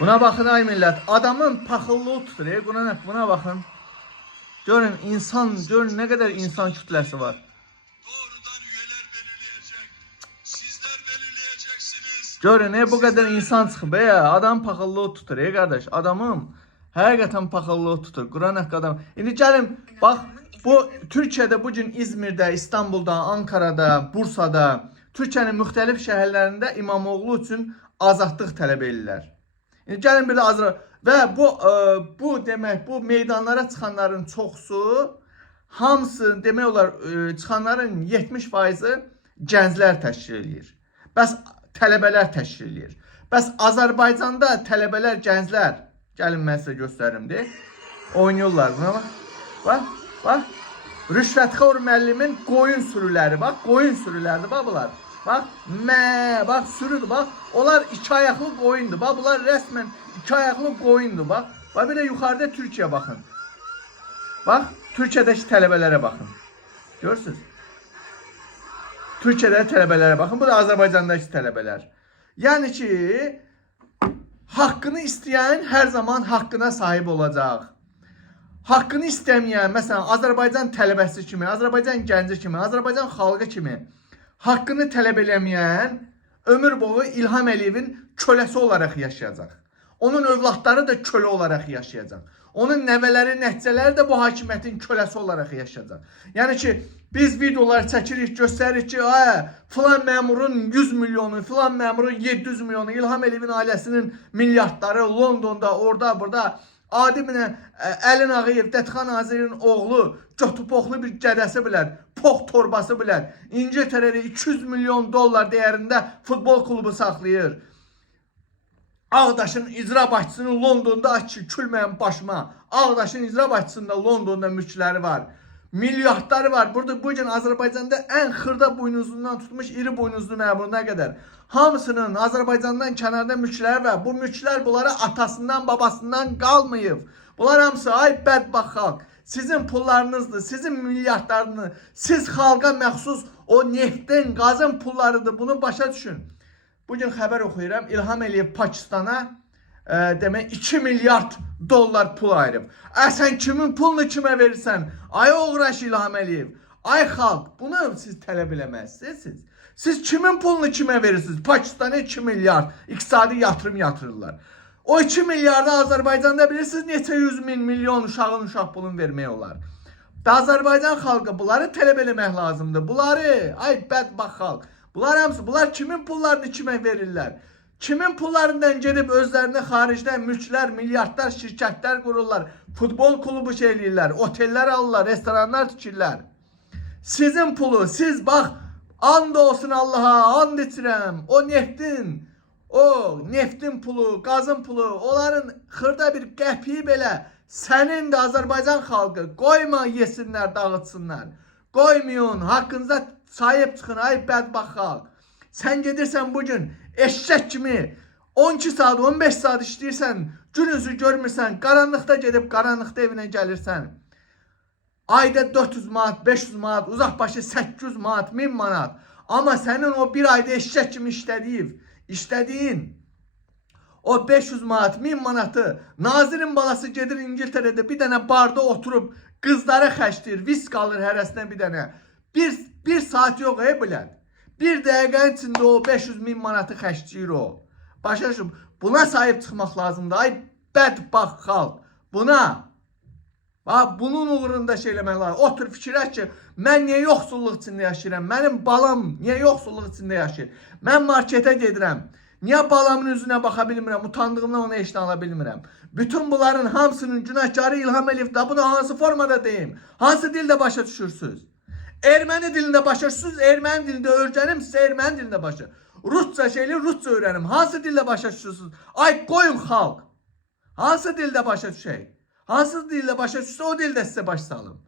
Buna bakın ay millet. Adamın paxıllığı tutur. Buna bakın. Görün insan, görün ne kadar insan kütlesi var. Doğrudan üyeler belirleyecek. Sizler belirleyeceksiniz. Görün bu kadar insan çıxıb ya. Adam paxıllığı tutur kardeş. Adamım həqiqətən paxıllığı tutur. Quran haqqı adam. İndi gəlin bax bu Türkiyədə bu gün İzmirdə, İstanbulda, Ankara'da, Bursa'da, Türkiyənin müxtəlif şəhərlərində İmamoğlu üçün azadlıq tələb edirlər. İndi gəlin bir də azadlıq və bu demək bu meydanlara çıxanların çoxusu hamısı demək olar çıxanların 70%-i gənclər təşkil edir. Bəs tələbələr təşkil edir. Bəs Azərbaycanda tələbələr, gənclər gəlin mən sizə göstərim de. Oynayırlar buna bax. Bax, bax. Rüşvətxor müəllimin qoyun sürüləri bax, qoyun sürüləridir bax bunlar. Bax, bax sürüdür bax. Onlar iki ayaqlı qoyundur. Bax bunlar rəsmən iki ayaqlı qoyundur bax. Bax bir də yuxarıda Türkiyə baxın. Bax, Türkiyədəki tələbələrə baxın. Görürsünüz? Türkiyədə tələbələrə baxın. Bu da Azərbaycandakı tələbələr. Yəni ki, haqqını istəyən hər zaman haqqına sahib olacaq. Haqqını istəməyən, məsələn, Azərbaycan tələbəsi kimi, Azərbaycan gənci kimi, Azərbaycan xalqı kimi haqqını tələb eləməyən ömür boyu İlham Əliyevin köləsi olaraq yaşayacaq. Onun övladları da kölə olaraq yaşayacaq. Onun nəvələri, nəticələri də bu hakimiyyətin köləsi olaraq yaşayacaq. Yəni ki, biz videolar çəkirik, göstəririk ki, filan məmurun 100 milyonu, filan məmurun 700 milyonu, İlham Əliyevin ailəsinin milyardları Londonda, orada, burada. Adimlə Əlin Ağayev, Dədxan Nazirinin oğlu, götüpoxlu bir gədəsi bilər, pox torbası bilər. İngiltərədə 200 milyon dollar dəyərində futbol klubu saxlayır. Ağdaşın icra başçısının Londonda açı külməyən başıma. Ağdaşın icra başçısında Londonda mülkləri var. Milyardları var. Burada bu gün Azərbaycanda ən xırda buynuzundan tutmuş iri buynuzlu məmuruna qədər. Hamısının Azərbaycandan kənarda mülkləri var. Bu mülklər bunlara atasından, babasından qalmayıb. Bunlar hamısı ay bədbaxt xalq. Sizin pullarınızdır, sizin milyardlarınız, siz xalqa məxsus o neftin, qazın pullarıdır. Bunu başa düşün. Bugün xəbər oxuyuram. İlham Əliyev Pakistana demək 2 milyard dollar pul ayırıb. Sən kimin pulunu kimə verirsən? Ay oğraş İlham Əliyev. Ay xalq, bunu siz tələb eləməzsiniz. Siz kimin pulunu kimə verirsiniz? Pakistana 2 milyard iqtisadi yatırım yatırırlar. O 2 milyarda Azərbaycanda bilirsiniz neçə 100 min milyon uşağın uşaq pulunu vermək olar. Azərbaycan xalqı bunları tələb eləmək lazımdır. Bunları, ay bədbaxt xalq. Bunlar hamısı, bunlar kimin pullarını kimə verirlər? Kimin pullarından gedib özlərinə xaricdə mülklər, milyardlar, şirkətlər qururlar, futbol klubu şey eləyirlər, otellər alırlar, restoranlar tikirlər. Sizin pulu, siz bax, and olsun Allaha, and içirəm, o neftin pulu, qazın pulu, onların xırda bir qəpiyi belə sənin də Azərbaycan xalqı qoyma yesinlər, dağıtsınlar. Qoymayın, haqqınıza sahib çıxın, ay bədbaxt xalq. Sən gedirsən bugün eşşək kimi 12 saat, 15 saat işləyirsən, gün üzü görmürsən, qaranlıqda gedib qaranlıqda evinə gəlirsən. Ayda 400 manat, 500 manat, uzaq başı 800 manat, 1000 manat. Amma sənin o bir ayda eşşək kimi işlədiyin o 500 manat, 1000 manatı nazirin balası gedir İngiltərədə bir dənə barda oturub qızlara xərcləyir, visk alır hərəsinə bir dənə. Bir saat yox bilən. Bir dəqiqənin içində o 500.000 manatı xərcləyir o. Başa düşün, buna sahib çıxmaq lazımdır. Ay bədbaxt xalq. Bunun uğrunda şey eləmək lazım. Otur fikirləş ki, mən niyə yoxsulluq içində yaşayıram? Mənim balam niyə yoxsulluq içində yaşayır? Mən marketə gedirəm. Niyə balamın üzünə baxa bilmirəm? Utandığımdan ona eşini ala bilmirəm. Bütün bunların hamısının günahkarı İlham Əliyevdir. Bunu hansı formada deyim? Hansı dildə başa düşürsünüz? Erməni dilində başa düşürsünüz, erməni dilində öyrənim, sizə erməni dilində başa. Rusça Rusça öyrənim. Hansı dildə başa düşürsünüz? Ay qoyun xalq. Hansı dildə başa düşək? Hansı dildə başa düşsə o dildə sizə baş salım.